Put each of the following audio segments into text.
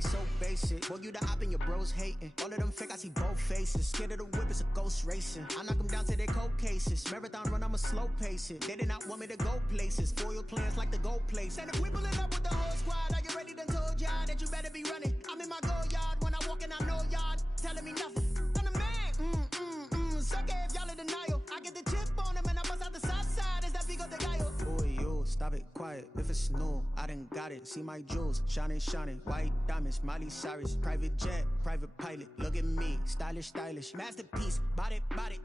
we so basic. Boy, you the op and your bros hating. All of them fake, I see both faces. Scared of the whip, it's a ghost racing. I knock them down to their cold cases. Marathon run, I'ma slow pace it. They did not want me to go places. Foil plans like the gold place. And if we pulling up with the whole squad, are you ready? Done told y'all that you better be running. I'm in my go yard. When I walk in, I know y'all telling me nothing. I'm the man. Suck it if y'all in denial. I get the chip on them and I bust out the south side. Is that big of the guy? Boy, you stop it, quiet. If it's new, I done got it. See my jewels, shining, white diamonds, Miley Cyrus, private jet, private pilot. Look at me, stylish, masterpiece, body,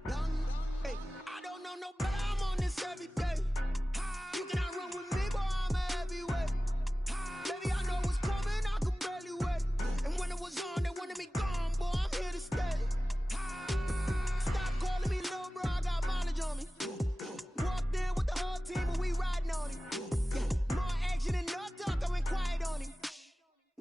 young. Hey, I don't know no better. I'm on this every day. You cannot run with me, boy. I'm a heavyweight. Baby, I know what's coming. I could barely wait. And when it was on, they wanted me gone, boy. I'm here to stay. Stop calling me little bro. I got mileage on me. Walked in with the whole team, and we riding on him. More action and no talk. I went quiet on him.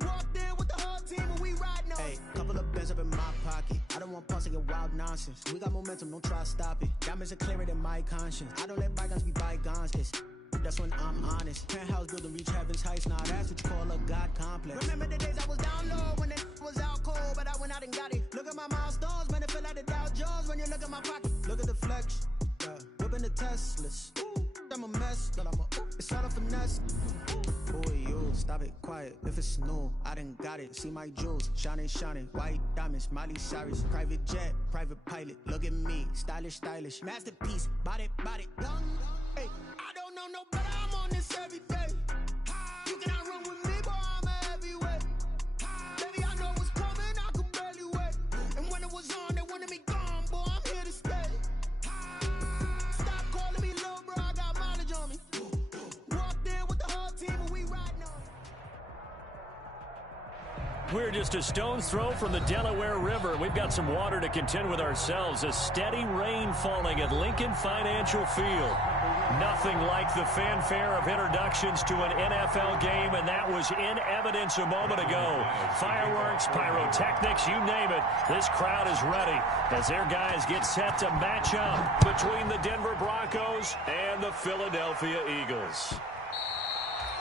Walked in with the whole team, and we riding on him. Hey, couple of bins up in my pocket. I don't want pulse to get wild nonsense. We got momentum, don't try to stop it. Diamonds are clearer than my conscience. I don't let bygones be bygones. That's when I'm honest. Penthouse building reach heaven's heights. Now that's what you call a God complex. Remember the days I was down low when it was out cold, but I went out and got it. Look at my milestones, man, it feel like the Dow Jones when you look at my pocket. Look at the flex, whipping the Teslas. I'm a mess, but it's all a finesse. Boy, you stop it, quiet. If it's new, I done got it. See my jewels, shining, white diamonds, Miley Cyrus, private jet, private pilot. Look at me, stylish, masterpiece, body, young. Hey, I don't know no better. I'm on this every day. You cannot run with me, boy. I'm a heavyweight. Baby, I know what's coming. I could barely wait. And when it was on, they wanted me gone, boy. I'm here to stay. Stop calling me little bro. I got mileage on me. Walked in with the whole team, and we riding on. We're just a stone's throw from the Delaware River. We've got some water to contend with ourselves. A steady rain falling at Lincoln Financial Field. Nothing like the fanfare of introductions to an NFL game, and that was in evidence a moment ago. Fireworks, pyrotechnics, you name it. This crowd is ready as their guys get set to match up between the Denver Broncos and the Philadelphia Eagles.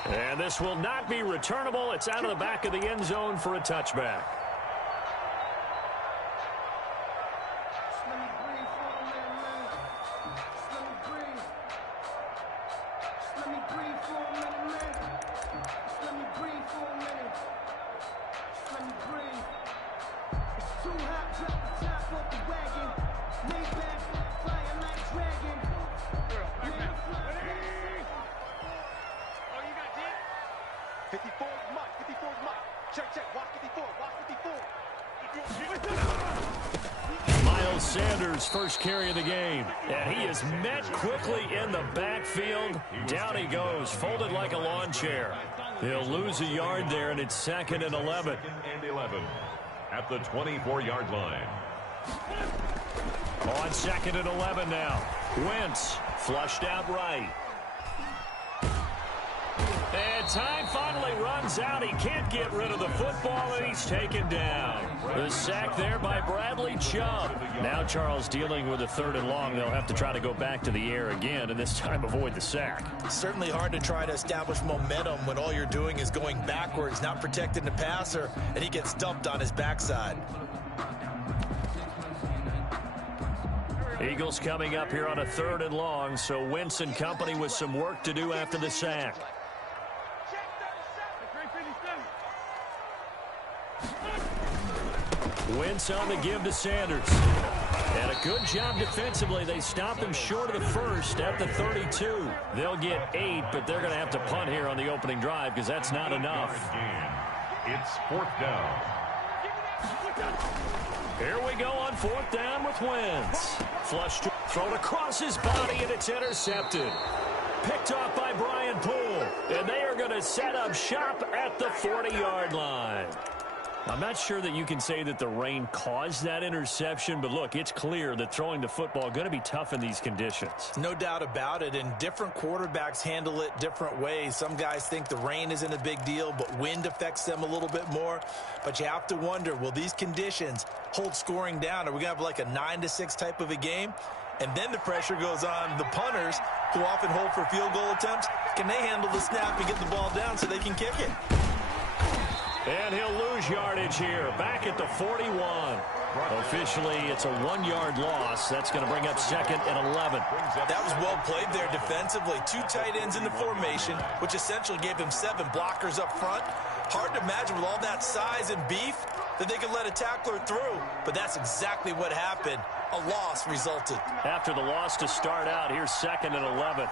And this will not be returnable. It's out of the back of the end zone for a touchback. Sanders' first carry of the game, and he is met quickly in the backfield. Down he goes, folded like a lawn chair. They'll lose a yard there, and it's 2nd and 11. At the 24-yard line. On 2nd and 11 now. Wentz flushed out right. And time finally runs out. He can't get rid of the football, and he's taken down. The sack there by Bradley Chubb. Now Charles dealing with a 3rd and long. They'll have to try to go back to the air again, and this time avoid the sack. Certainly hard to try to establish momentum when all you're doing is going backwards, not protecting the passer, and he gets dumped on his backside. Eagles coming up here on a 3rd and long, so Wentz and company with some work to do after the sack. Wentz on the give to Sanders. And a good job defensively. They stop him short of the first at the 32. They'll get 8, but they're going to have to punt here on the opening drive because that's not enough. It's 4th down. Here we go on 4th down with Wentz. Flush thrown across his body, and it's intercepted. Picked off by Brian Poole. And they are going to set up shop at the 40-yard line. I'm not sure that you can say that the rain caused that interception, but look, it's clear that throwing the football is going to be tough in these conditions. No doubt about it, and different quarterbacks handle it different ways. Some guys think the rain isn't a big deal, but wind affects them a little bit more. But you have to wonder, will these conditions hold scoring down? Are we going to have like a 9-6 type of a game? And then the pressure goes on the punters, who often hold for field goal attempts. Can they handle the snap and get the ball down so they can kick it? And he'll lose yardage here, back at the 41. Officially, it's a 1-yard loss. That's going to bring up second and 11. That was well played there defensively. 2 tight ends in the formation, which essentially gave him 7 blockers up front. Hard to imagine with all that size and beef that they could let a tackler through, but that's exactly what happened. A loss resulted. After the loss to start out, here's second and 11.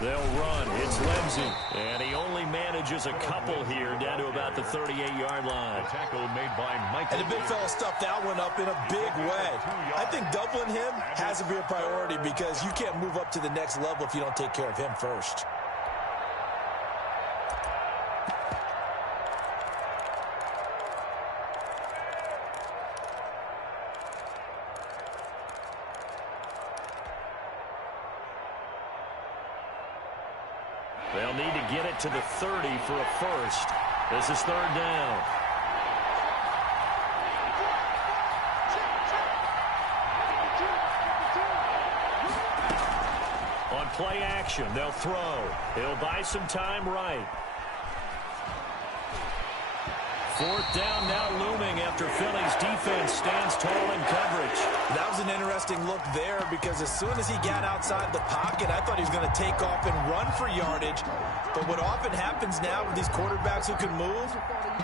They'll run. It's Lindsey. And he only manages a couple here down to about the 38-yard line. Tackle made by Michael. And the big fella stuffed that one up in a big way. I think doubling him has to be a priority because you can't move up to the next level if you don't take care of him first. They'll need to get it to the 30 for a first. This is third down. On play action, they'll throw. He'll buy some time right. Fourth down now looming after Philly's defense stands tall in coverage. That was an interesting look there because as soon as he got outside the pocket, I thought he was going to take off and run for yardage. But what often happens now with these quarterbacks who can move,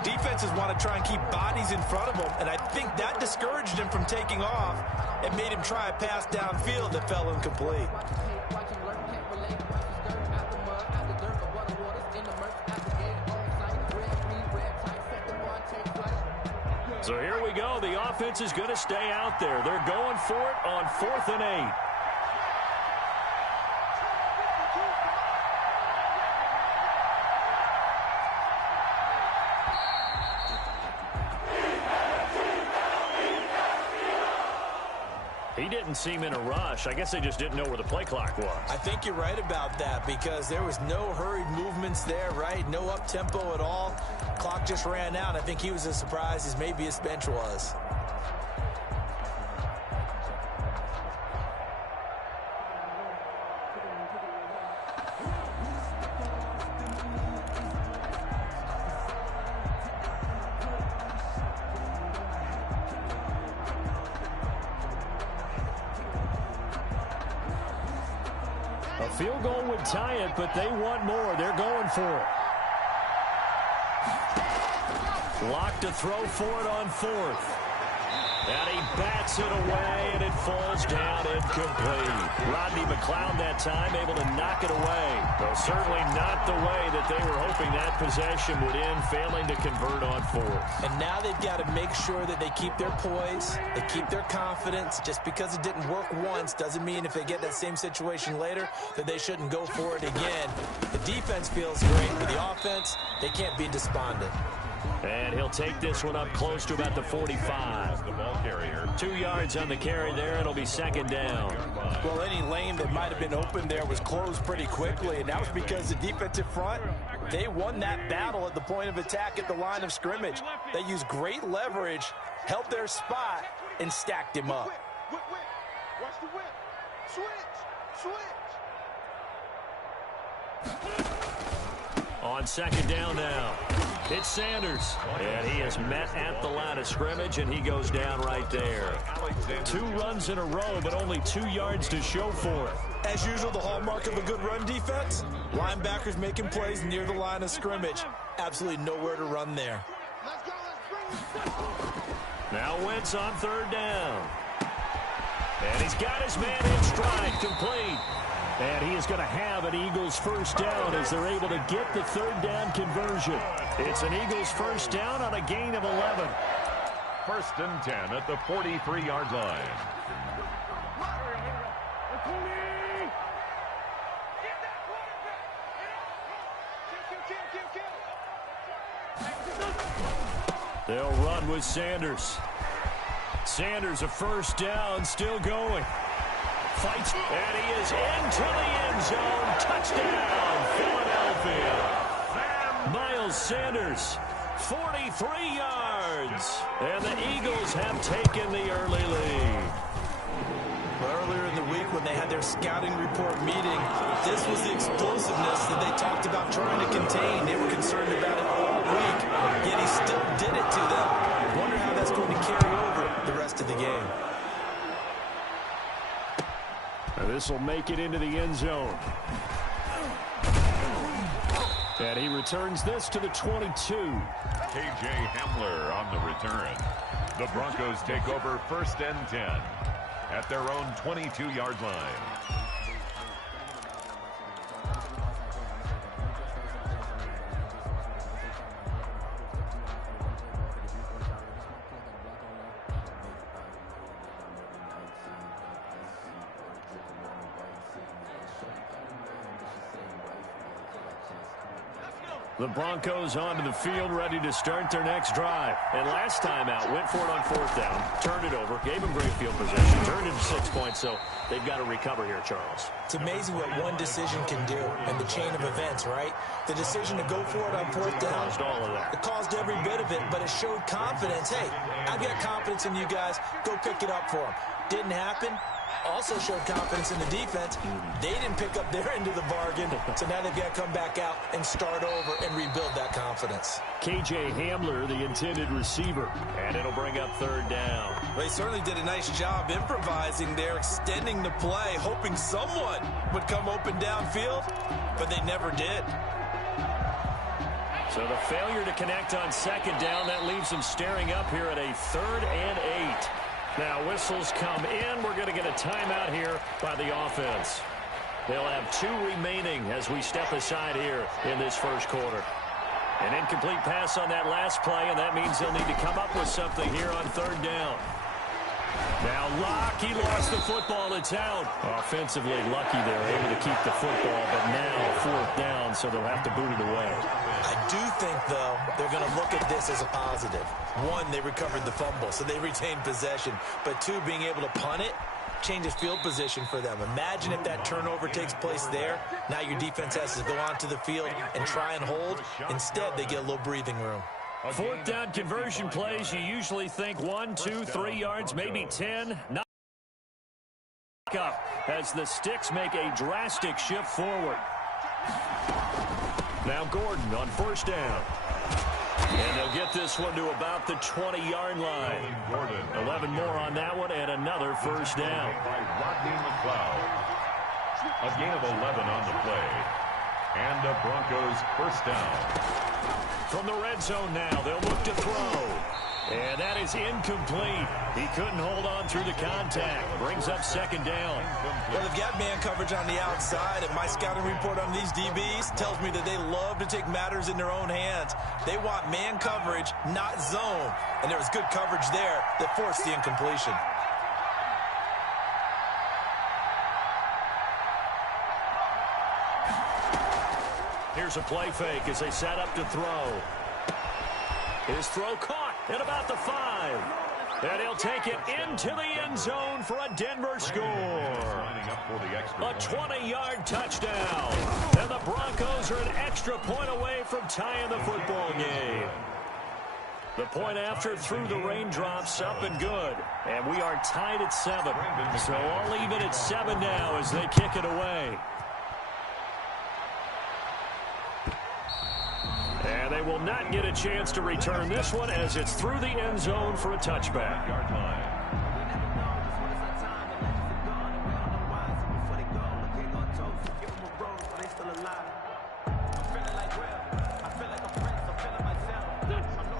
defenses want to try and keep bodies in front of them, and I think that discouraged him from taking off and made him try a pass downfield that fell incomplete. So here we go. The offense is going to stay out there. They're going for it on 4th and 8. He didn't seem in a rush. I guess they just didn't know where the play clock was. I think you're right about that because there was no hurried movements there, right? No up-tempo at all. Clock just ran out. I think he was as surprised as maybe his bench was. A field goal would tie it, but they want more. They're going for it. Locked to throw for it on 4th. And he bats it away, and it falls down incomplete. Rodney McLeod that time able to knock it away. Well, certainly not the way that they were hoping that possession would end, failing to convert on 4th. And now they've got to make sure that they keep their poise, they keep their confidence. Just because it didn't work once doesn't mean if they get that same situation later that they shouldn't go for it again. The defense feels great, but the offense, they can't be despondent. And he'll take this one up close to about the 45. The ball carrier. 2 yards on the carry there. It'll be second down. Well, any lane that might have been open there was closed pretty quickly, and that was because the defensive front, they won that battle at the point of attack at the line of scrimmage. They used great leverage, held their spot, and stacked him up. Watch the whip. Switch. On second down now. It's Sanders. And he is met at the line of scrimmage, and he goes down right there. 2 runs in a row, but only 2 yards to show for it. As usual, the hallmark of a good run defense, linebackers making plays near the line of scrimmage. Absolutely nowhere to run there. Now Wentz on third down. And he's got his man in stride, complete. And he is going to have an Eagles first down as they're able to get the third down conversion. It's an Eagles first down on a gain of 11. 1st and 10 at the 43-yard line. They'll run with Sanders. Sanders a first down, still going. Fights, and he is into the end zone. Touchdown, Philadelphia. Miles Sanders 43 yards. And the Eagles have taken the early lead. Earlier in the week when they had their scouting report meeting, this was the explosiveness that they talked about trying to contain. They were concerned about it all week, yet he still did it to them. Wonder how that's going to carry over the rest of the game. This will make it into the end zone. And he returns this to the 22. K.J. Hamler on the return. The Broncos take over 1st and 10 at their own 22-yard line. The Broncos onto the field, ready to start their next drive. And last time out, went for it on 4th down, turned it over, gave them great field position, turned it to 6 points, so they've got to recover here, Charles. It's amazing what one decision can do in the chain of events, right? The decision to go for it on 4th down. Caused all of that. It caused every bit of it, but it showed confidence. Hey, I've got confidence in you guys. Go pick it up for them. Didn't happen. Also showed confidence in the defense. They didn't pick up their end of the bargain, so now they've got to come back out and start over and rebuild that confidence. K.J. Hamler, the intended receiver, and it'll bring up 3rd down. Well, he certainly did a nice job improvising there, extending the play, hoping someone would come open downfield, but they never did. So the failure to connect on 2nd down, that leaves them staring up here at a 3rd and 8. Now whistles come in. We're going to get a timeout here by the offense. They'll have 2 remaining as we step aside here in this first quarter. An incomplete pass on that last play, and that means they'll need to come up with something here on 3rd down. Now Locke, he lost the football. It's out. Offensively, lucky they're able to keep the football, but now 4th down, so they'll have to boot it away. I do think, though, they're going to look at this as a positive. 1, they recovered the fumble, so they retained possession. But 2, being able to punt it changes field position for them. Imagine if that turnover takes place there. Now your defense has to go onto the field and try and hold. Instead, they get a little breathing room. 4th down conversion plays, you usually think 1, 2, 3 yards, maybe 10. Not up as the sticks make a drastic shift forward. Now Gordon on 1st down. And they'll get this one to about the 20-yard line. 11 more on that one and another 1st down. By Rodney McLeod. A gain of 11 on the play. And the Broncos 1st down. From the red zone now, they'll look to throw. And that is incomplete. He couldn't hold on through the contact. Brings up 2nd down. Well, they've got man coverage on the outside, and my scouting report on these DBs tells me that they love to take matters in their own hands. They want man coverage, not zone. And there was good coverage there that forced the incompletion. Here's a play fake as they set up to throw. His throw caught at about the 5. And he'll take it into the end zone for a Denver score. A 20-yard touchdown. And the Broncos are an extra point away from tying the football game. The point after through the raindrops, up and good. And we are tied at 7. So all even at 7 now as they kick it away. And they will not get a chance to return this one as it's through the end zone for a touchback.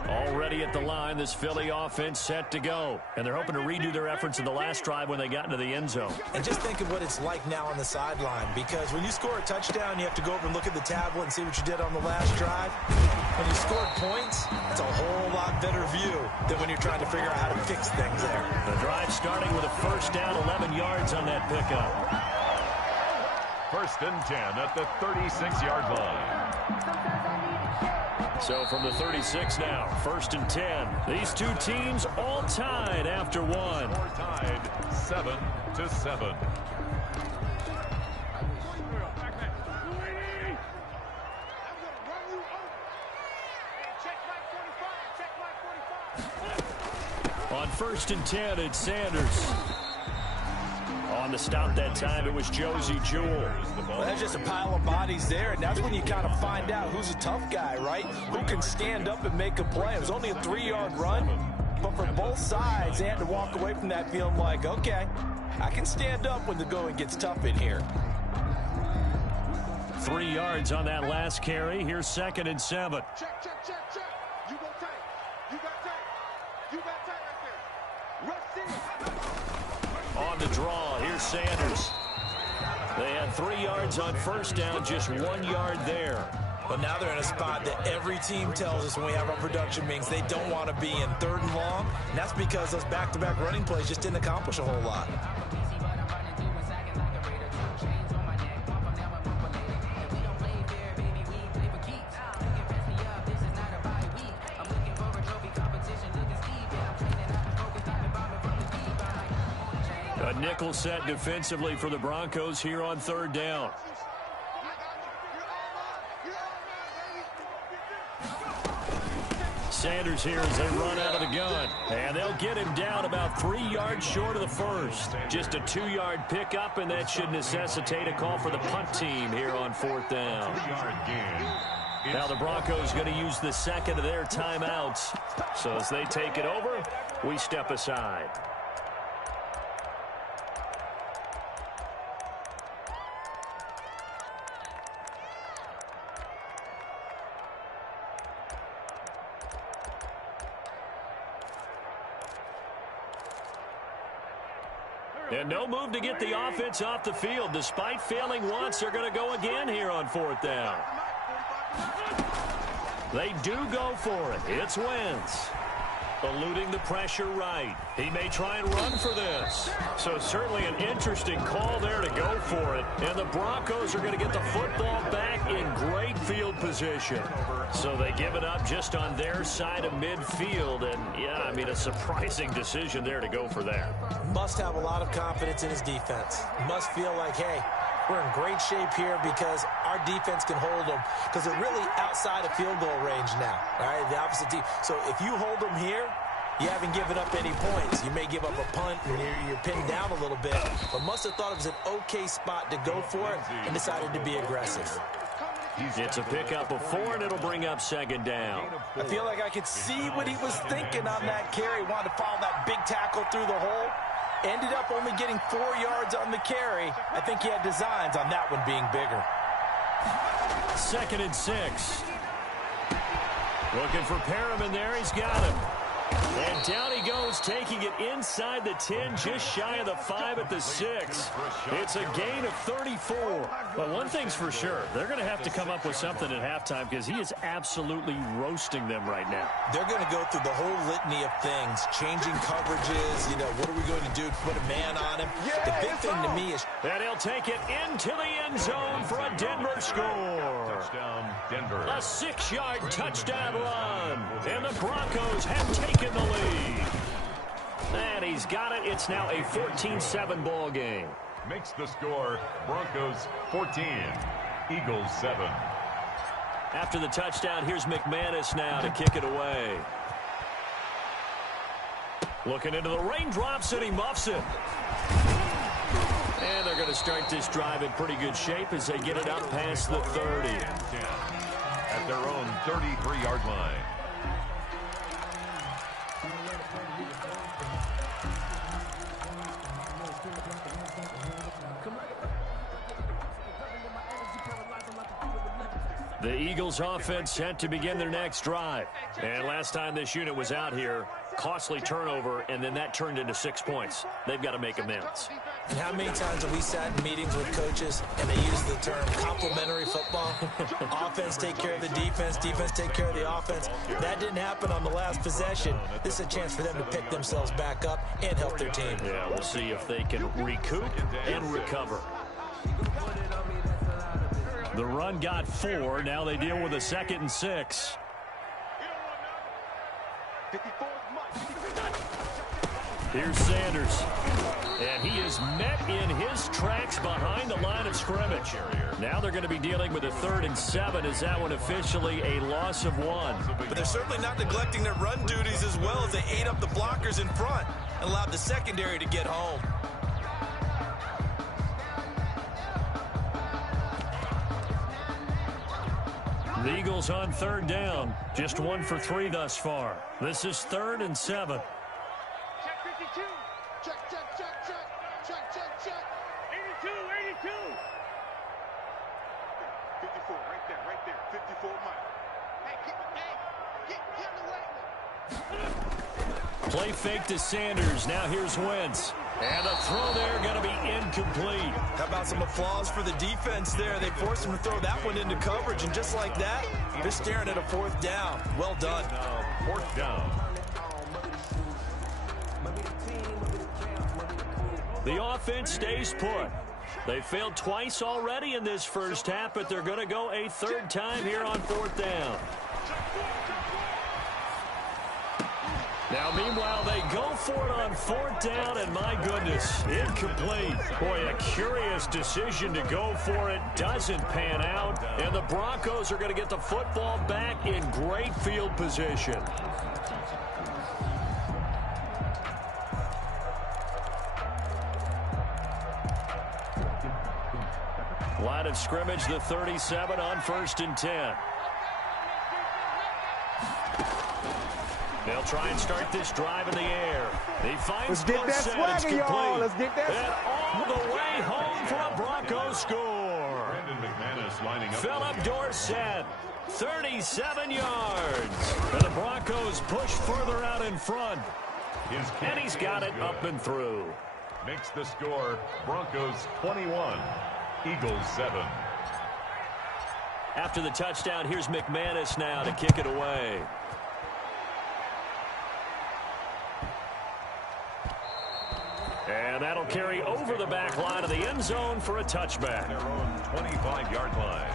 Already at the line, this Philly offense set to go. And they're hoping to redo their efforts in the last drive when they got into the end zone. And just think of what it's like now on the sideline, because when you score a touchdown, you have to go over and look at the tablet and see what you did on the last drive. When you scored points, it's a whole lot better view than when you're trying to figure out how to fix things there. The drive starting with a 1st down, 11 yards on that pickup. 1st and 10 at the 36-yard line. So from the 36 now, 1st and 10. These 2 teams all tied after 1. Score tied 7-7. 1st and 10. It's Sanders. On the stop that time, it was Josie Jewell. Well, that's just a pile of bodies there, and that's when you kind of find out who's a tough guy, right? Who can stand up and make a play. It was only a 3-yard run, but for both sides, they had to walk away from that feeling like, okay, I can stand up when the going gets tough in here. 3 yards on that last carry. Here's 2nd and 7. Check, check, check, check. You go tight. You got tight. You got tight right there. Rush it. On the draw, here's Sanders. They had 3 yards on 1st down, just 1 yard there. But now they're in a spot that every team tells us when we have our production meetings they don't want to be in, 3rd and long. And that's because those back-to-back running plays just didn't accomplish a whole lot. A nickel set defensively for the Broncos here on 3rd down. Sanders here as they run out of the gun. And they'll get him down about 3 yards short of the first. Just a 2-yard pickup, and that should necessitate a call for the punt team here on 4th down. Now the Broncos going to use the second of their timeouts. So as they take it over, we step aside. And no move to get the offense off the field. Despite failing once, they're going to go again here on 4th down. They do go for it. It's Wentz. Eluding the pressure right. He may try and run for this. So certainly an interesting call there to go for it. And the Broncos are going to get the football back in great field position. So they give it up just on their side of midfield. And, yeah, I mean, a surprising decision there to go for that. Must have a lot of confidence in his defense. Must feel like, hey, we're in great shape here because our defense can hold them because they're really outside of field goal range now, all right, the opposite team. So if you hold them here, you haven't given up any points. You may give up a punt and you're pinned down a little bit, but must have thought it was an okay spot to go for it and decided to be aggressive. It's a pickup of 4, and it'll bring up 2nd down. I feel like I could see what he was thinking on that carry. Wanted to follow that big tackle through the hole. Ended up only getting 4 yards on the carry. I think he had designs on that one being bigger. 2nd and 6. Looking for Perriman there. He's got him. And down he goes, taking it inside the 10, just shy of the 5 at the 6. It's a gain of 34. But one thing's for sure, they're going to have to come up with something at halftime because he is absolutely roasting them right now. They're going to go through the whole litany of things, changing coverages, what are we going to do to put a man on him? The big thing to me is... And he'll take it into the end zone for a Denver score. Touchdown, Denver. A 6-yard touchdown run. And the Broncos have taken the lead. And he's got it. It's now a 14-7 ball game. Makes the score Broncos 14, Eagles 7. After the touchdown, here's McManus now to kick it away. Looking into the raindrops, and he muffs it. And they're going to start this drive in pretty good shape as they get it up past the 30. At their own 33-yard line. The Eagles offense set to begin their next drive. And last time this unit was out here, costly turnover, and then that turned into 6 points. They've got to make amends. And how many times have we sat in meetings with coaches and they use the term complementary football? Offense take care of the defense, defense take care of the offense. That didn't happen on the last possession. This is a chance for them to pick themselves back up and help their team. Yeah, we'll see if they can recoup and recover. The run got 4. Now they deal with a 2nd and 6. Here's Sanders. And he is met in his tracks behind the line of scrimmage. Now they're going to be dealing with a 3rd and 7. Is that one officially a loss of 1? But they're certainly not neglecting their run duties as well as they ate up the blockers in front and allowed the secondary to get home. The Eagles on 3rd down. Just 1 for 3 thus far. This is 3rd and 7. Check 52. Check, check, check, check. Check, check, check. 82, 82. 54, right there, 54 Mike. Hey, get the way. Play fake to Sanders. Now here's Wentz. And the throw there going to be incomplete. How about some applause for the defense there? They forced him to throw that one into coverage, and just like that, they're staring at a 4th down. Well done. 4th down. The offense stays put. They failed twice already in this first half, but they're going to go a 3rd time here on 4th down. Now, meanwhile, they go for it on 4th down, and my goodness, incomplete. Boy, a curious decision to go for it. Doesn't pan out, and the Broncos are going to get the football back in great field position. Line of scrimmage, the 37 on 1st and 10. They'll try and start this drive in the air. He finds Dorsett. It's complete. Let's get that. And all the way home for a Broncos score. Brandon McManus lining up. Philip Dorsett, 37 yards. And the Broncos push further out in front. And he's got it up and through. Makes the score Broncos 21, Eagles 7. After the touchdown, here's McManus now to kick it away. And that'll carry over the back line of the end zone for a touchback. Their own 25-yard line.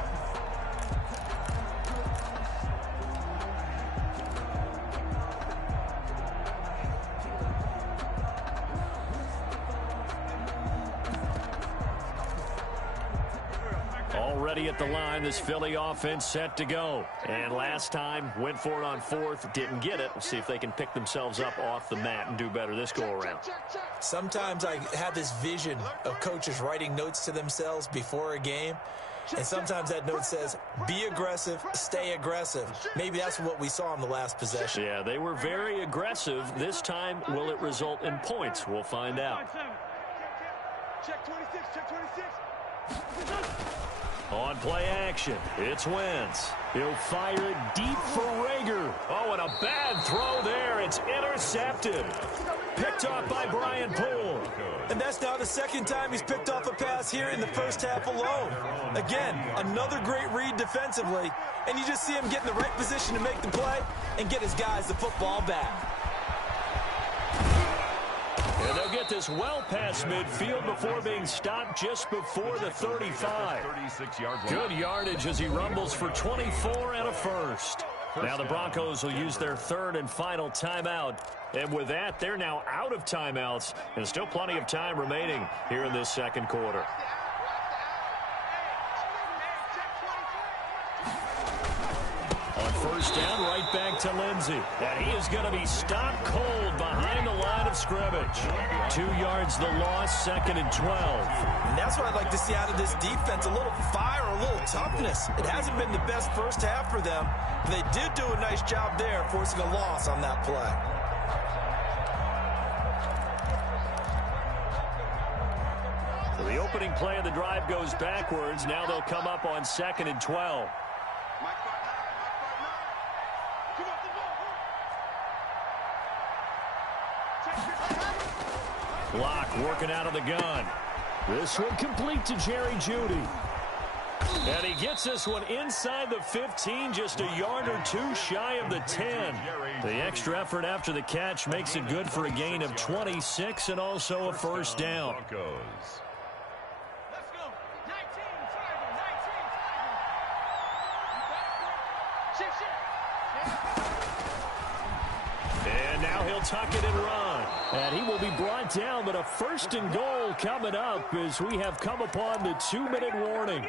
Already at the line, this Philly offense set to go. And last time, went for it on 4th, didn't get it. We'll see if they can pick themselves up off the mat and do better this go-around. Sometimes I have this vision of coaches writing notes to themselves before a game. And sometimes that note says, be aggressive, stay aggressive. Maybe that's what we saw in the last possession. Yeah, they were very aggressive. This time, will it result in points? We'll find out. Check 26, check 26. On play action, it's Wentz. He'll fire it deep for Rager. Oh, and a bad throw there. It's intercepted. Picked off by Brian Poole. And that's now the 2nd time he's picked off a pass here in the first half alone. Again, another great read defensively. And you just see him get in the right position to make the play and get his guys the football back. And they'll get this well past midfield before being stopped just before the 35. 36-yard line. Good yardage as he rumbles for 24 and a first. Now the Broncos will use their 3rd and final timeout. And with that, they're now out of timeouts. And still plenty of time remaining here in this 2nd quarter. On 1st down, right back to Lindsey. And he is going to be stopped cold behind the line of scrimmage. 2 yards the loss, 2nd and 12. And that's what I'd like to see out of this defense, a little fire, a little toughness. It hasn't been the best first half for them. But they did do a nice job there, forcing a loss on that play. So the opening play of the drive goes backwards. Now they'll come up on 2nd and 12. Block working out of the gun. This one complete to Jerry Jeudy. And he gets this one inside the 15, just a yard or 2 shy of the 10. The extra effort after the catch makes it good for a gain of 26 and also a first down. Broncos. Let's go. 19, 19, 19. And now he'll tuck it and run. And he will be brought down, but a 1st and goal coming up as we have come upon the 2-minute warning.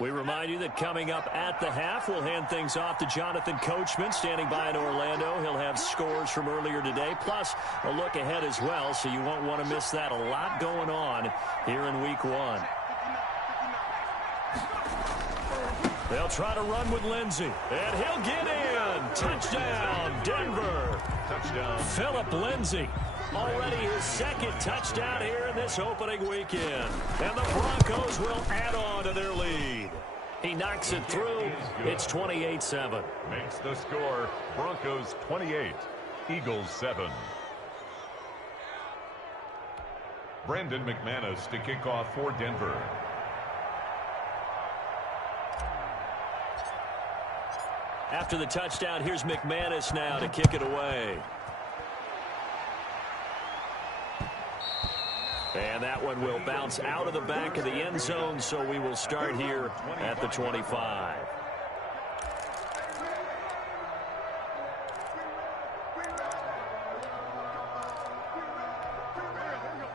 We remind you that coming up at the half, we'll hand things off to Jonathan Coachman, standing by in Orlando. He'll have scores from earlier today, plus a look ahead as well, so you won't want to miss that. A lot going on here in Week 1. They'll try to run with Lindsey, and he'll get in. Touchdown, Denver. Touchdown. Philip Lindsey. Already his 2nd touchdown here in this opening weekend. And the Broncos will add on to their lead. He knocks it through. It's 28-7. Makes the score Broncos 28, Eagles 7. Brandon McManus to kick off for Denver. After the touchdown, here's McManus now to kick it away. And that one will bounce out of the back of the end zone, so we will start here at the 25.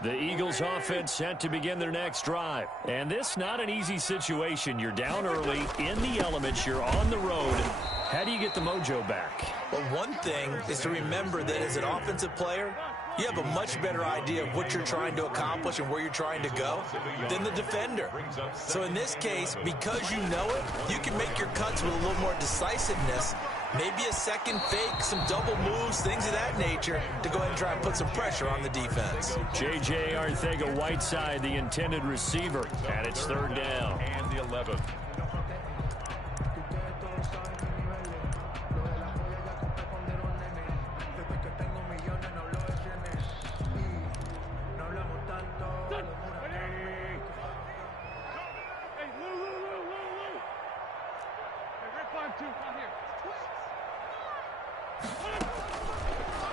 The Eagles offense set to begin their next drive. And this not an easy situation. You're down early, in the elements, you're on the road. How do you get the mojo back? Well, one thing is to remember that as an offensive player, you have a much better idea of what you're trying to accomplish and where you're trying to go than the defender. So in this case, because you know it, you can make your cuts with a little more decisiveness, maybe a second fake, some double moves, things of that nature, to go ahead and try and put some pressure on the defense. J.J. Arcega-Whiteside, the intended receiver, and it's 3rd down. And the 11th.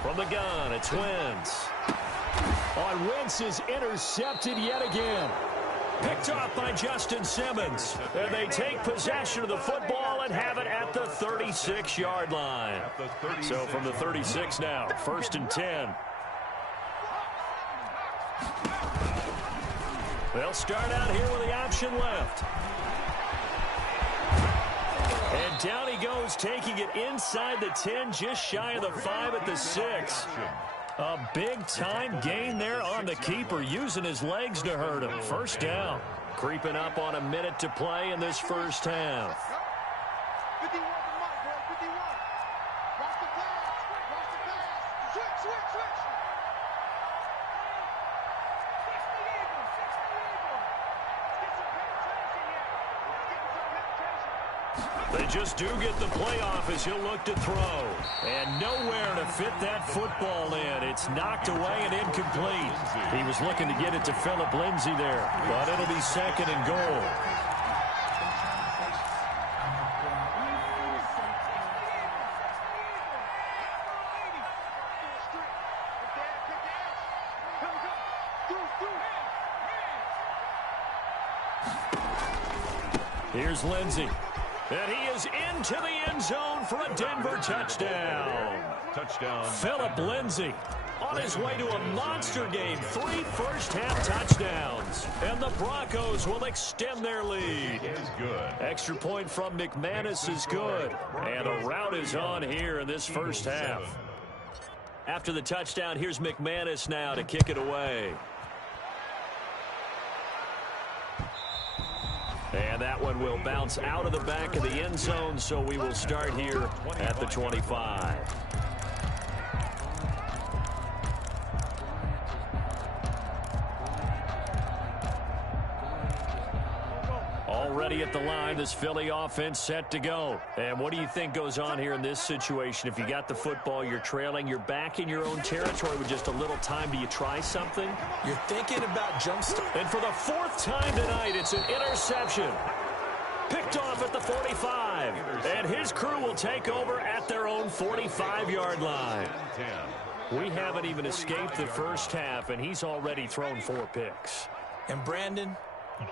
From the gun, it's Wentz. On Wentz is intercepted yet again. Picked off by Justin Simmons. And they take possession of the football and have it at the 36-yard line. So from the 36 now, 1st and 10. They'll start out here with the option left. And down he goes, taking it inside the 10, just shy of the 5 at the 6. A big-time gain there on the keeper, using his legs to hurt him. 1st down. Creeping up on a minute to play in this first half. 51 to Mike, boy, 51. Watch the pass. Switch. They just do get the playoff as he'll look to throw. And nowhere to fit that football in. It's knocked away and incomplete. He was looking to get it to Philip Lindsey there, but it'll be 2nd and goal. Here's Lindsey. And he is into the end zone for a Denver touchdown. Touchdown. Philip Lindsey on his way to a monster game. 3 first-half touchdowns. And the Broncos will extend their lead. Is good. Extra point from McManus is good. And a rout is on here in this first half. After the touchdown, here's McManus now to kick it away. And that one will bounce out of the back of the end zone, so we will start here at the 25. Already at the line, this Philly offense set to go. And what do you think goes on here in this situation? If you got the football, you're trailing, you're back in your own territory with just a little time. Do you try something? You're thinking about jump start. And for the 4th time tonight, it's an interception. Picked off at the 45. And his crew will take over at their own 45-yard line. We haven't even escaped the first half, and he's already thrown 4 picks. And Brandon,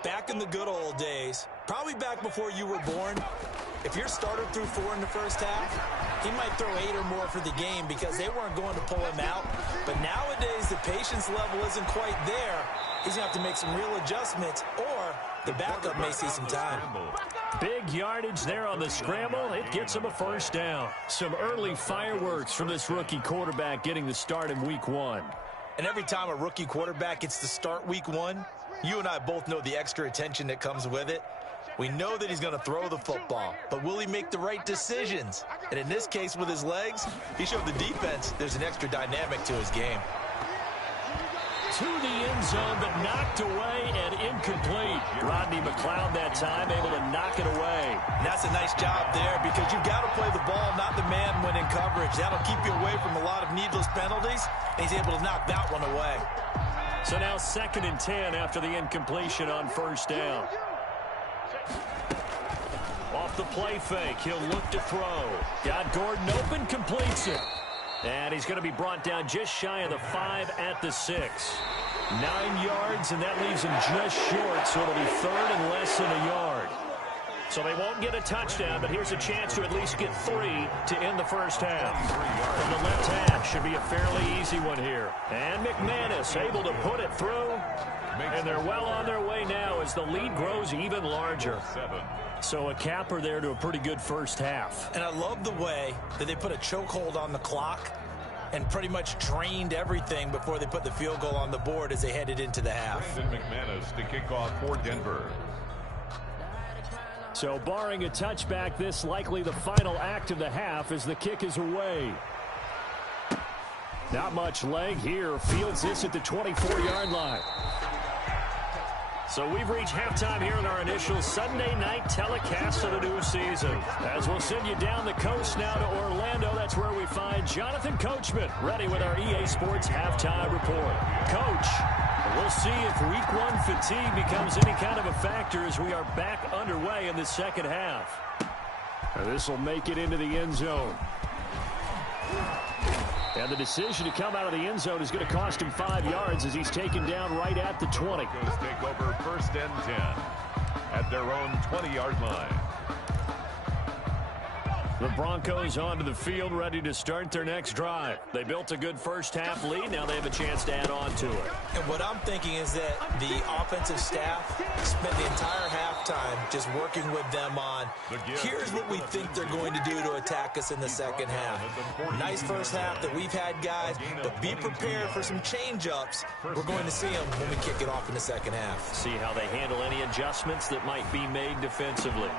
back in the good old days, Probably back before you were born. If your starter threw 4 in the first half, he might throw 8 or more for the game because they weren't going to pull him out. But nowadays, the patience level isn't quite there. He's going to have to make some real adjustments, or the backup may see some time. Big yardage there on the scramble. It gets him a first down. Some early fireworks from this rookie quarterback getting the start in week 1. And every time a rookie quarterback gets to start week 1, you and I both know the extra attention that comes with it. We know that he's going to throw the football, but will he make the right decisions? And in this case, with his legs, he showed the defense there's an extra dynamic to his game. To the end zone, but knocked away and incomplete. Rodney McLeod that time able to knock it away. And that's a nice job there because you've got to play the ball, not the man when in coverage. That'll keep you away from a lot of needless penalties, and he's able to knock that one away. So now 2nd and 10 after the incompletion on first down. Off the play fake, he'll look to throw. Got Gordon open, completes it. And he's going to be brought down just shy of the 5 at the 6. 9 yards, and that leaves him just short, so it'll be 3rd and less than a yard. So they won't get a touchdown, but here's a chance to at least get 3 to end the first half. From the left half, should be a fairly easy one here. And McManus able to put it through. And they're well on their way now as the lead grows even larger. So a capper there to a pretty good first half. And I love the way that they put a chokehold on the clock and pretty much drained everything before they put the field goal on the board as they headed into the half. Brandon McManus to kick off for Denver. So barring a touchback, this likely the final act of the half as the kick is away. Not much leg here. Fields this at the 24-yard line. So we've reached halftime here in our initial Sunday night telecast of the new season. As we'll send you down the coast now to Orlando, that's where we find Jonathan Coachman ready with our EA Sports halftime report. Coach, we'll see if week 1 fatigue becomes any kind of a factor as we are back underway in the second half. This will make it into the end zone. And the decision to come out of the end zone is going to cost him 5 yards as he's taken down right at the 20. Take over 1st and 10 at their own 20-yard line. The Broncos onto the field, ready to start their next drive. They built a good first half lead. Now they have a chance to add on to it. And what I'm thinking is that the offensive staff spent the entire halftime just working with them on, here's what we think they're going to do to attack us in the second half. Nice first half that we've had, guys, but be prepared for some change-ups. We're going to see them when we kick it off in the second half. See how they handle any adjustments that might be made defensively.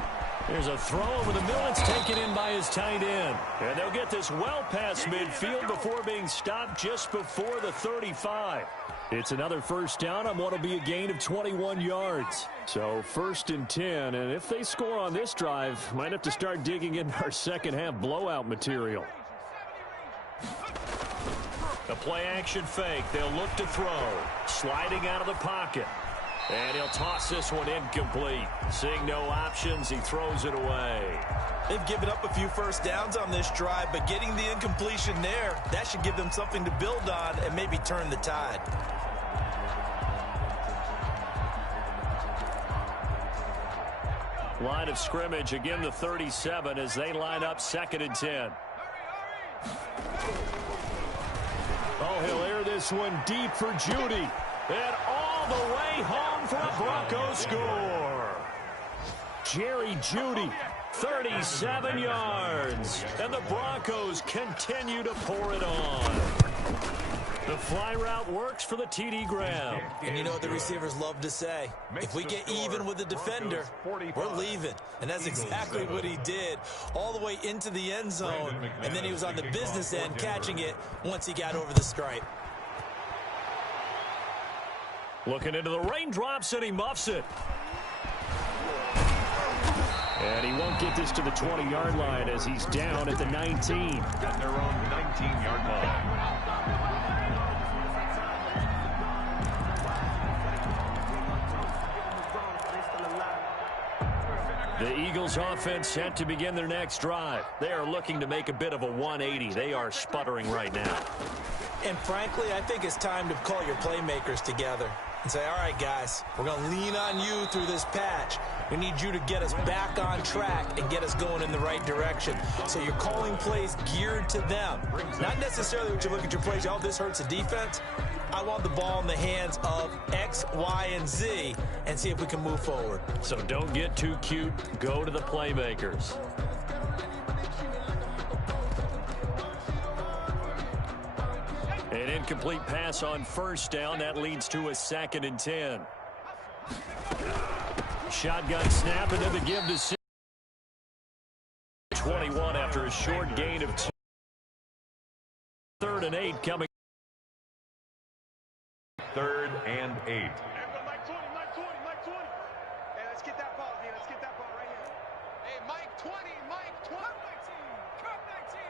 There's a throw over the middle. It's taken in by his tight end. And they'll get this well past midfield before being stopped just before the 35. It's another first down on what will be a gain of 21 yards. So 1st and 10. And if they score on this drive, might have to start digging in our second half blowout material. A play action fake. They'll look to throw. Sliding out of the pocket. And he'll toss this one incomplete. Seeing no options, he throws it away. They've given up a few first downs on this drive, but getting the incompletion there, that should give them something to build on and maybe turn the tide. Line of scrimmage, again the 37 as they line up 2nd and 10. Oh, he'll air this one deep for Judy. And all the way home for a Broncos score. Jerry Judy, 37 yards. And the Broncos continue to pour it on. The fly route works for the TD Graham. And you know what the receivers love to say? If we get even with the defender, we're leaving. And that's exactly what he did all the way into the end zone. And then he was on the business end catching it once he got over the stripe. Looking into the raindrops, and he muffs it. And he won't get this to the 20-yard line as he's down at the 19. At their own 19-yard line. The Eagles offense set to begin their next drive. They are looking to make a bit of a 180. They are sputtering right now. And frankly, I think it's time to call your playmakers together and say, all right, guys, we're going to lean on you through this patch. We need you to get us back on track and get us going in the right direction. So you're calling plays geared to them. Not necessarily what you look at your plays, oh, this hurts the defense. I want the ball in the hands of X, Y, and Z and see if we can move forward. So don't get too cute. Go to the playmakers. An incomplete pass on first down. That leads to a 2nd and 10. Shotgun snap, and then the give to 21 after a short gain of 2. 3rd and 8 coming. 3rd and 8. Mike 20, Mike 20, Mike 20. Hey, let's get that ball here. Let's get that ball right here. Hey, Mike 20, Mike 20. Cut 19.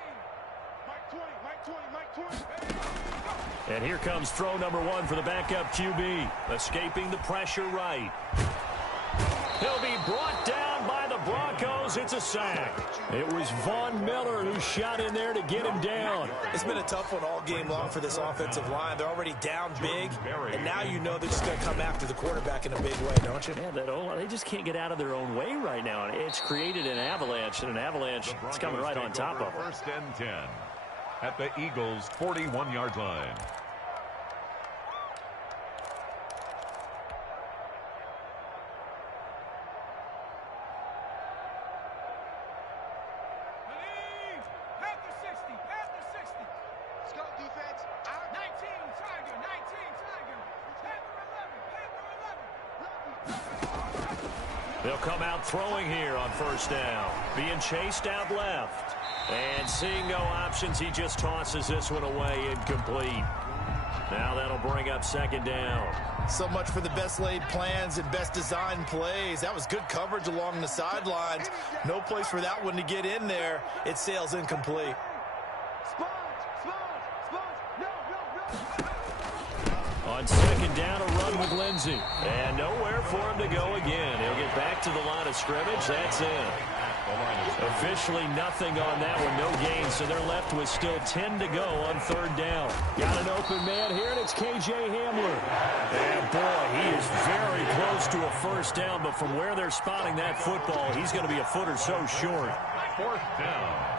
Mike 20, Mike 20, Mike 20. And here comes throw number 1 for the backup QB. Escaping the pressure right. He'll be brought down by the Broncos. It's a sack. It was Von Miller who shot in there to get him down. It's been a tough one all game long for this offensive line. They're already down big, and now you know they're just going to come after the quarterback in a big way, don't you? Yeah, they just can't get out of their own way right now. It's created an avalanche, and an avalanche is coming right on top of them. 1st and 10 at the Eagles' 41-yard line. They'll come out throwing here on first down. Being chased out left. And seeing no options, he just tosses this one away, incomplete. Now that'll bring up 2nd down. So much for the best laid plans and best designed plays. That was good coverage along the sidelines. No place for that one to get in there. It sails incomplete. On 2nd down, a run with Lindsey. And nowhere for him to go again. He'll get back to the line of scrimmage. That's it. Officially nothing on that one. No gain, so they're left with still 10 to go on 3rd down. Got an open man here, and it's K.J. Hamler. And, boy, he is very close to a first down, but from where they're spotting that football, he's going to be a foot or so short. 4th down.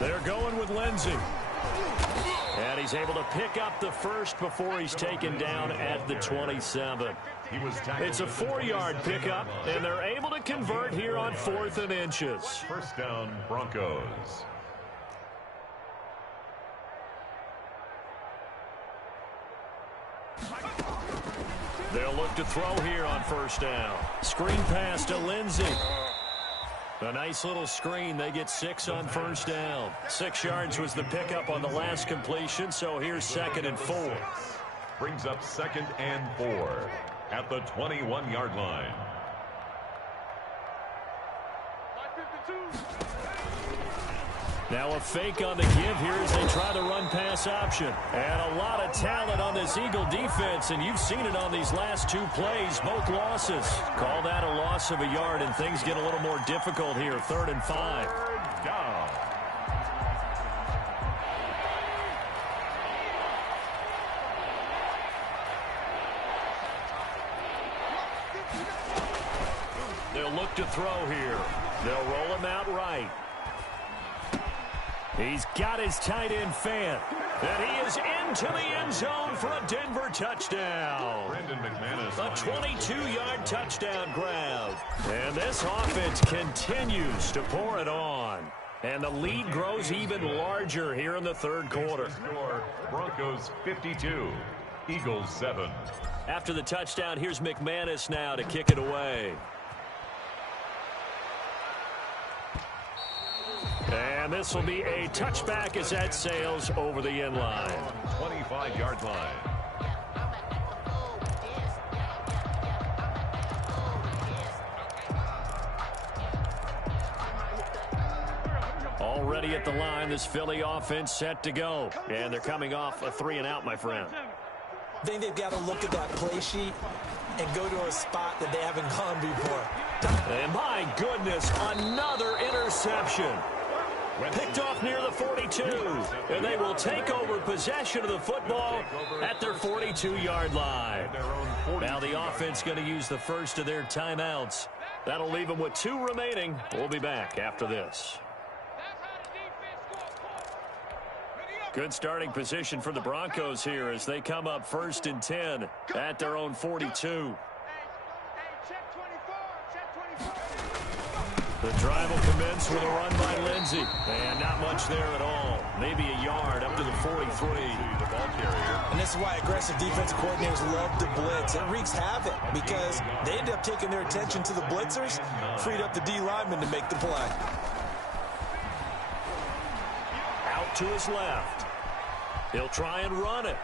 They're going with Lindsey. And he's able to pick up the first before he's taken down at the 27. It's a 4-yard pickup, and they're able to convert here on 4th and inches. 1st down, Broncos. They'll look to throw here on 1st down. Screen pass to Lindsey. A nice little screen. They get 6 on 1st down. 6 yards was the pickup on the last completion, so here's 2nd and 4. Brings up 2nd and 4 at the 21-yard line. Now a fake on the give here as they try the run-pass option. And a lot of talent on this Eagle defense, and you've seen it on these last 2 plays, both losses. Call that a loss of a yard, and things get a little more difficult here. 3rd and 5. 3rd down. They'll look to throw here. They'll roll him out right. He's got his tight end fan. And he is into the end zone for a Denver touchdown. Brandon McManus. A 22-yard touchdown grab. And this offense continues to pour it on. And the lead grows even larger here in the 3rd quarter. Broncos 52, Eagles 7. After the touchdown, here's McManus now to kick it away. And this will be a touchback as that sails over the end line. 25-yard line. Already at the line, this Philly offense set to go. And they're coming off a 3-and-out, my friend. I think they've got to look at that play sheet and go to a spot that they haven't gone before. And my goodness, another interception. Picked off near the 42, and they will take over possession of the football at their 42-yard line. Now the offense going to use the first of their timeouts. That'll leave them with 2 remaining. We'll be back after this. Good starting position for the Broncos here as they come up 1st and 10 at their own 42. The drive will commence with a run by Lindsey. And not much there at all. Maybe a yard up to the 43. The ball carrier. And this is why aggressive defensive coordinators love to blitz. It wreaks havoc because they end up taking their attention to the blitzers, freed up the D lineman to make the play. Out to his left. He'll try and run it.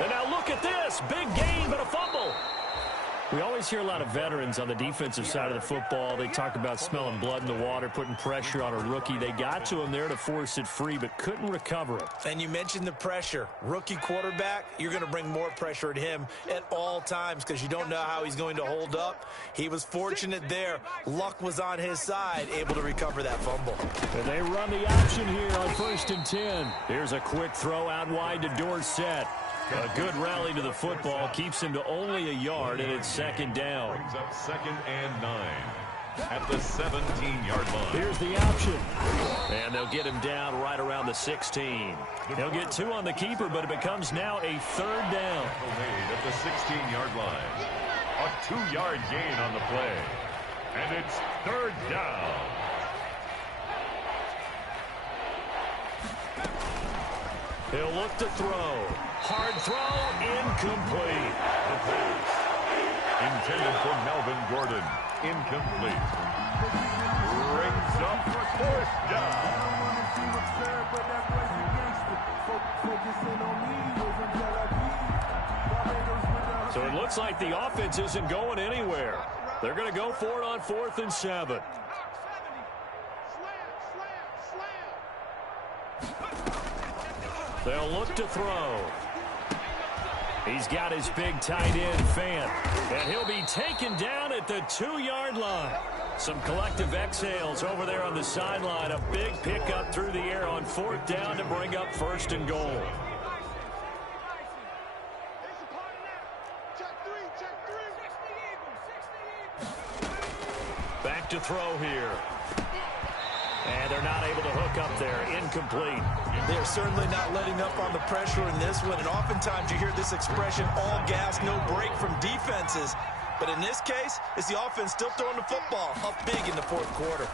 And now look at this. Big gain, but a fumble. We always hear a lot of veterans on the defensive side of the football. They talk about smelling blood in the water, putting pressure on a rookie. They got to him there to force it free, but couldn't recover it. And you mentioned the pressure. Rookie quarterback, you're going to bring more pressure at him at all times because you don't know how he's going to hold up. He was fortunate there. Luck was on his side, able to recover that fumble. And they run the option here on 1st and 10. Here's a quick throw out wide to Dorsett. A good rally to the football keeps him to only a yard, and it's 2nd down. Brings up 2nd and 9 at the 17-yard line. Here's the option. And they'll get him down right around the 16. He'll get 2 on the keeper, but it becomes now a 3rd down. Made at the 16-yard line. A 2-yard gain on the play. And it's 3rd down. He'll look to throw. Hard throw, incomplete. The pass intended for Melvin Gordon. Incomplete. Brings up 4th down. So it looks like the offense isn't going anywhere. They're going to go for it on 4th and 7. They'll look to throw. He's got his big tight end, Fant. And he'll be taken down at the 2-yard line. Some collective exhales over there on the sideline. A big pickup through the air on 4th down to bring up 1st and goal. Back to throw here. And they're not able to hook up there. Incomplete. They're certainly not letting up on the pressure in this one. And oftentimes you hear this expression, all gas, no break from defenses. But in this case, it's the offense still throwing the football up big in the 4th quarter.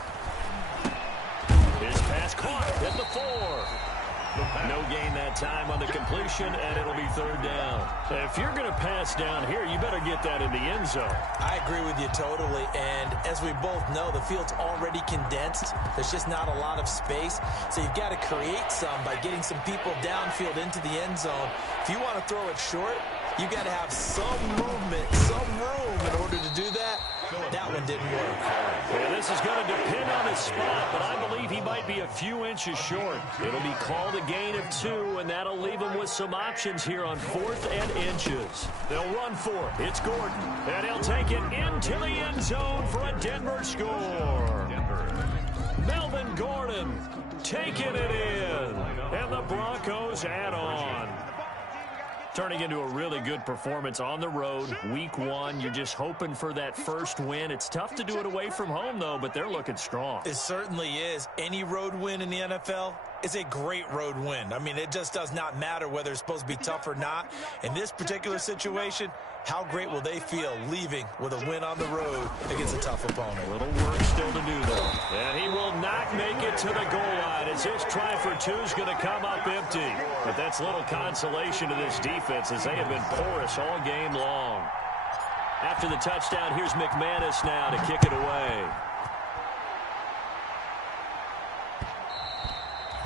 His pass caught at the 4. No gain that time on the completion, and it'll be 3rd down. If you're going to pass down here, you better get that in the end zone. I agree with you totally, and as we both know, the field's already condensed. There's just not a lot of space, so you've got to create some by getting some people downfield into the end zone. If you want to throw it short, you've got to have some movement, some room in order to do that. That one didn't work. Yeah, this is going to depend on his spot, but I believe he might be a few inches short. It'll be called a gain of 2, and that'll leave him with some options here on 4th and inches. They'll run for it. It's Gordon, and he'll take it into the end zone for a Denver score. Melvin Gordon taking it in, and the Broncos add on. Turning into a really good performance on the road. Week 1, you're just hoping for that first win. It's tough to do it away from home, though, but they're looking strong. It certainly is. Any road win in the NFL is a great road win. I mean, it just does not matter whether it's supposed to be tough or not. In this particular situation, how great will they feel leaving with a win on the road against a tough opponent? A little work still to do, though. And he will not make it to the goal line as his try for 2 is going to come up empty. But that's little consolation to this defense as they have been porous all game long. After the touchdown, here's McManus now to kick it away.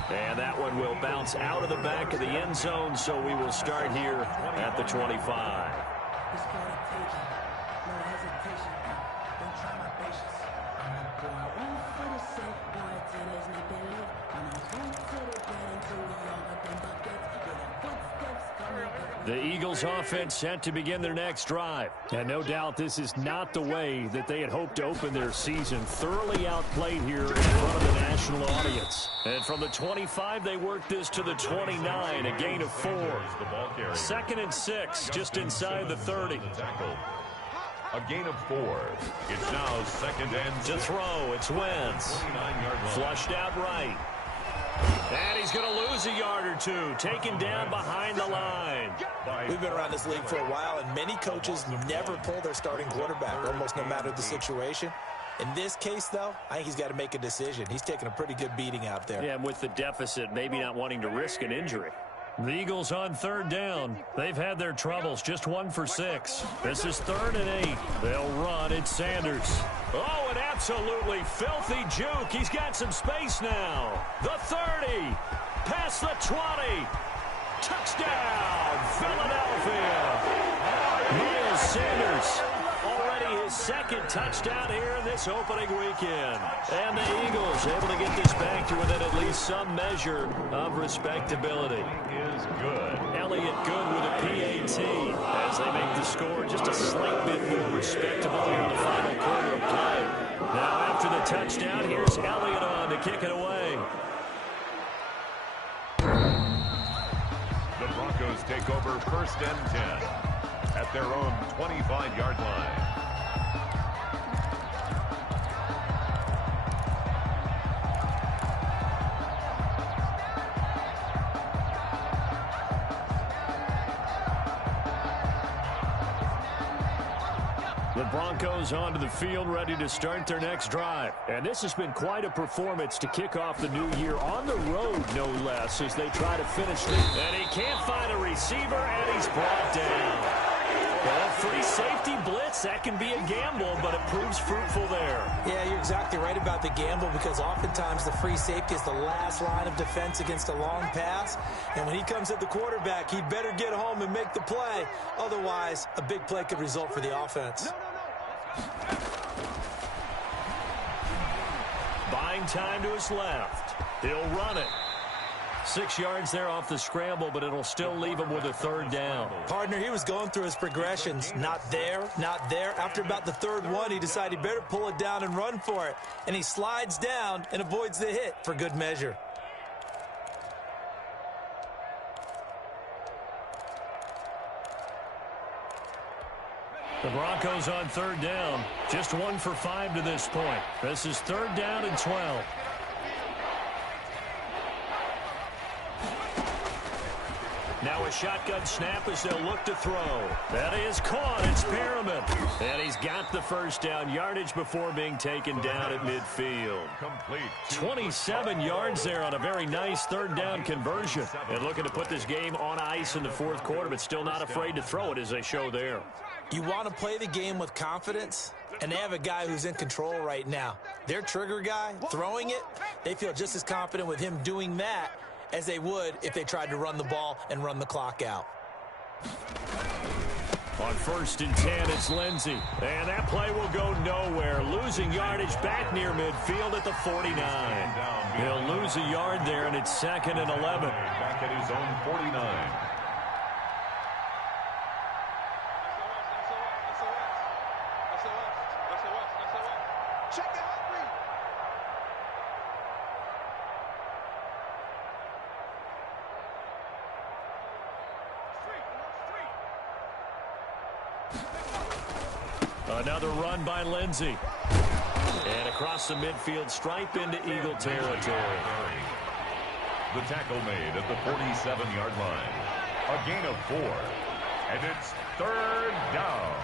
And that one will bounce out of the back of the end zone, so we will start here at the 25. The Eagles offense set to begin their next drive. And no doubt this is not the way that they had hoped to open their season. Thoroughly outplayed here in front of the national audience. And from the 25, they worked this to the 29, a gain of 4. 2nd and 6, just inside the 30. A gain of 4. It's now 2nd and 6. To throw, it's Wentz. Flushed out right. And he's going to lose a yard or two, taken down behind the line. We've been around this league for a while, and many coaches never pull their starting quarterback, almost no matter the situation. In this case, though, I think he's got to make a decision. He's taking a pretty good beating out there. Yeah, and with the deficit, maybe not wanting to risk an injury. The Eagles on 3rd down. They've had their troubles, just 1 for 6. This is 3rd and 8. They'll run. It's Sanders. Oh, an absolutely filthy juke. He's got some space now. The 30. Past the 20. Touchdown, Philadelphia. Miles Sanders. Already his 2nd touchdown here in this opening weekend. And the Eagles able to get this back to within at least some measure of respectability. Is good. Elliott good with a PAT as they make the score just a slight bit more respectable here in the final quarter of play. Now after the touchdown, here's Elliott on to kick it away. The Broncos take over 1st and 10 at their own 25-yard line. The Broncos onto the field, ready to start their next drive. And this has been quite a performance to kick off the new year on the road, no less, as they try to finish it. And he can't find a receiver, and he's brought down. Well, free safety blitz, that can be a gamble, but it proves fruitful there. Yeah, you're exactly right about the gamble, because oftentimes the free safety is the last line of defense against a long pass. And when he comes at the quarterback, he better get home and make the play. Otherwise, a big play could result for the offense. Buying time to his left. He'll run it. 6 yards there off the scramble, but it'll still leave him with a 3rd down. Partner, he was going through his progressions. Not there, not there. After about the 3rd one, he decided he better pull it down and run for it. And he slides down and avoids the hit for good measure. The Broncos on 3rd down. Just 1 for 5 to this point. This is 3rd down and 12. Now a shotgun snap as they'll look to throw. That is caught. It's Perriman. And he's got the 1st down, yardage before being taken down at midfield. Complete. 27 yards there on a very nice 3rd down conversion. And looking to put this game on ice in the 4th quarter, but still not afraid to throw it as they show there. You want to play the game with confidence, and they have a guy who's in control right now. Their trigger guy, throwing it, they feel just as confident with him doing that as they would if they tried to run the ball and run the clock out. On 1st and 10, it's Lindsey. And that play will go nowhere. Losing yardage back near midfield at the 49. He'll lose a yard there, and it's 2nd and 11. Back at his own 49. Another run by Lindsey. And across the midfield stripe into Eagle territory. The tackle made at the 47-yard line. A gain of 4. And it's 3rd down.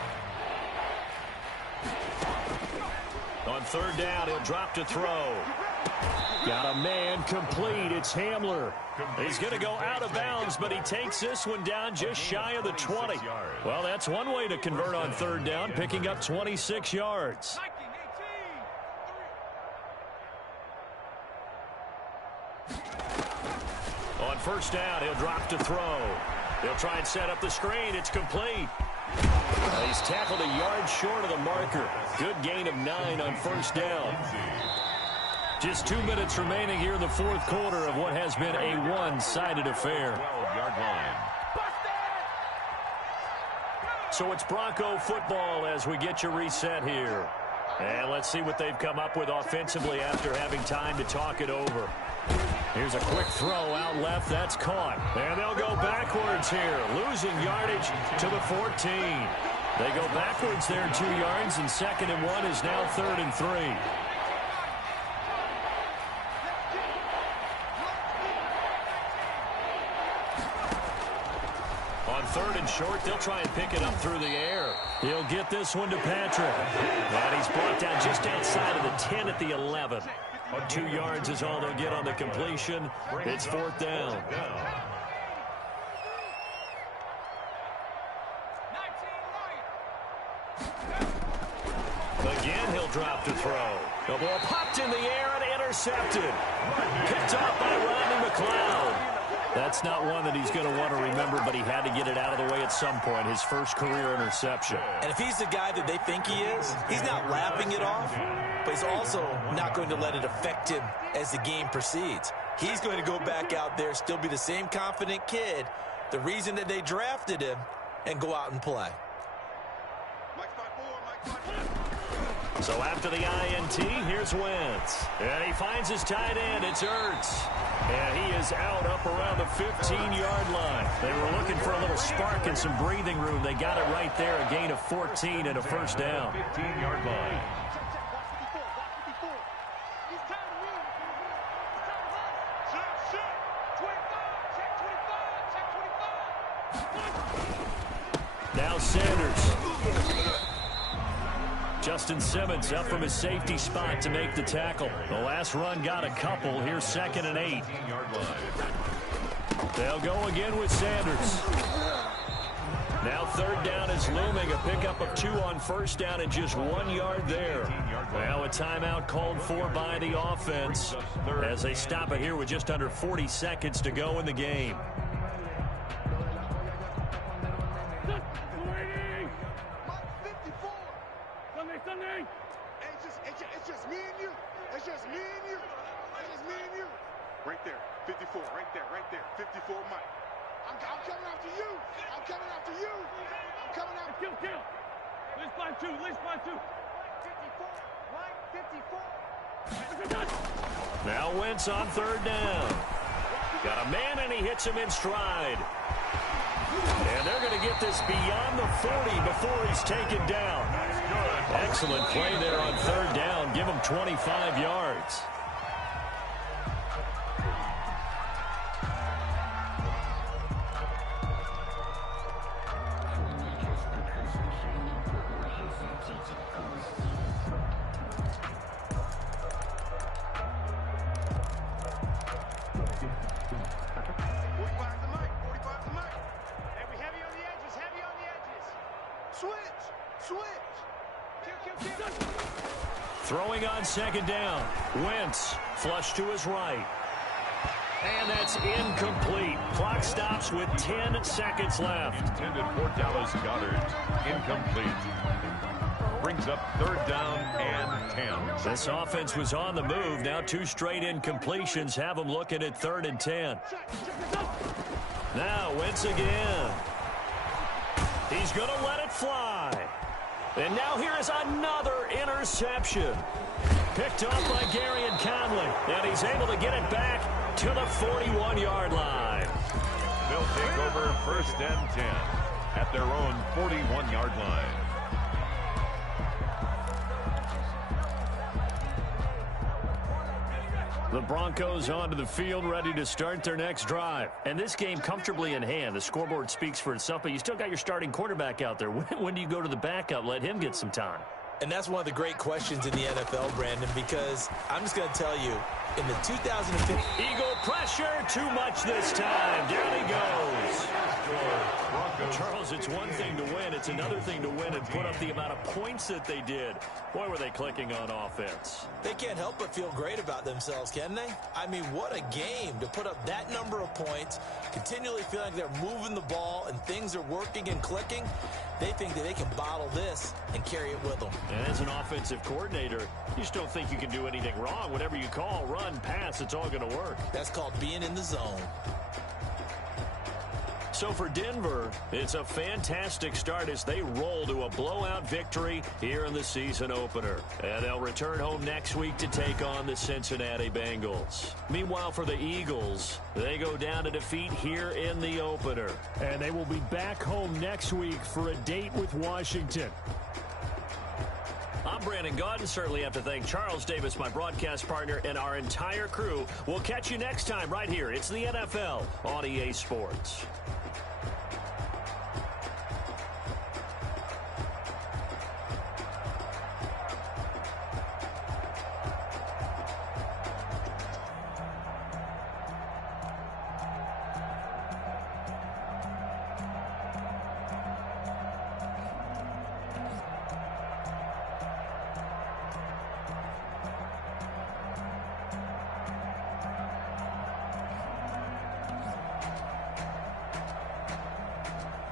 On 3rd down, he'll drop to throw. Got a man complete. It's Hamler. He's going to go out of bounds, but he takes this one down just shy of the 20. Well, that's one way to convert on 3rd down, picking up 26 yards. On 1st down, he'll drop to throw. He'll try and set up the screen. It's complete. He's tackled a yard short of the marker. Good gain of 9 on first down. Just 2 minutes remaining here in the fourth quarter of what has been a one-sided affair. 12-yard line. So it's Bronco football as we get you reset here. And let's see what they've come up with offensively after having time to talk it over. Here's a quick throw out left. That's caught. And they'll go backwards here, losing yardage to the 14. They go backwards there 2 yards, and 2nd and 1 is now 3rd and 3. On 3rd and short, they'll try and pick it up through the air. He'll get this one to Patrick. And he's brought down just outside of the 10 at the 11. 2 yards is all they'll get on the completion. It's 4th down. Again, he'll drop to throw. The ball popped in the air and intercepted. Picked up by Rodney McLeod. That's not one that he's going to want to remember, but he had to get it out of the way at some point. His first career interception. And if he's the guy that they think he is, he's not laughing it off, but he's also not going to let it affect him as the game proceeds. He's going to go back out there, still be the same confident kid, the reason that they drafted him, and go out and play. So after the INT, here's Wentz. And he finds his tight end. It's Ertz. And he is out up around the 15-yard line. They were looking for a little spark and some breathing room. They got it right there, a gain of 14 and a first down. 15-yard line. Now Sanders. Justin Simmons up from his safety spot to make the tackle. The last run got a couple. Here's 2nd and 8. They'll go again with Sanders. Now 3rd down is looming. A pickup of 2 on first down and just 1 yard there. Now a timeout called for by the offense as they stop it here with just under 40 seconds to go in the game. It's just me and you. It's just me and you. It's just me and you. Right there. 54. Right there. 54, Mike. I'm coming after you. I'm coming after you. I'm coming after you. Kill. List by two. 54. Mike, 54. Now Wentz on 3rd down. Got a man and he hits him in stride. And they're going to get this beyond the 40 before he's taken down. Excellent play there on 3rd down. Give him 25 yards. Throwing on 2nd down. Wentz flush to his right. And that's incomplete. Clock stops with 10 seconds left. Intended for Dallas Goedert. Incomplete. Brings up 3rd down and 10. This offense was on the move. Now 2 straight incompletions have them looking at 3rd and 10. Now Wentz again. He's going to let it fly. And now here is another interception. Picked off by Garyon Conley. And he's able to get it back to the 41-yard line. They'll take over 1st and 10 at their own 41-yard line. The Broncos onto the field, ready to start their next drive. And this game comfortably in hand. The scoreboard speaks for itself, but you still got your starting quarterback out there. When do you go to the backup? Let him get some time. And that's one of the great questions in the NFL, Brandon, because I'm just going to tell you, in the 2015... Eagle pressure, too much this time. Down he goes. Charles, it's one thing to win. It's another thing to win and put up the amount of points that they did. Boy, were they clicking on offense. They can't help but feel great about themselves, can they? I mean, what a game to put up that number of points, continually feel like they're moving the ball and things are working and clicking. They think that they can bottle this and carry it with them. And as an offensive coordinator, you just don't think you can do anything wrong. Whatever you call, run, pass, it's all going to work. That's called being in the zone. So for Denver, it's a fantastic start as they roll to a blowout victory here in the season opener. And they'll return home next week to take on the Cincinnati Bengals. Meanwhile, for the Eagles, they go down to defeat here in the opener. And they will be back home next week for a date with Washington. I'm Brandon Gaudin. Certainly have to thank Charles Davis, my broadcast partner, and our entire crew. We'll catch you next time right here. It's the NFL on EA Sports.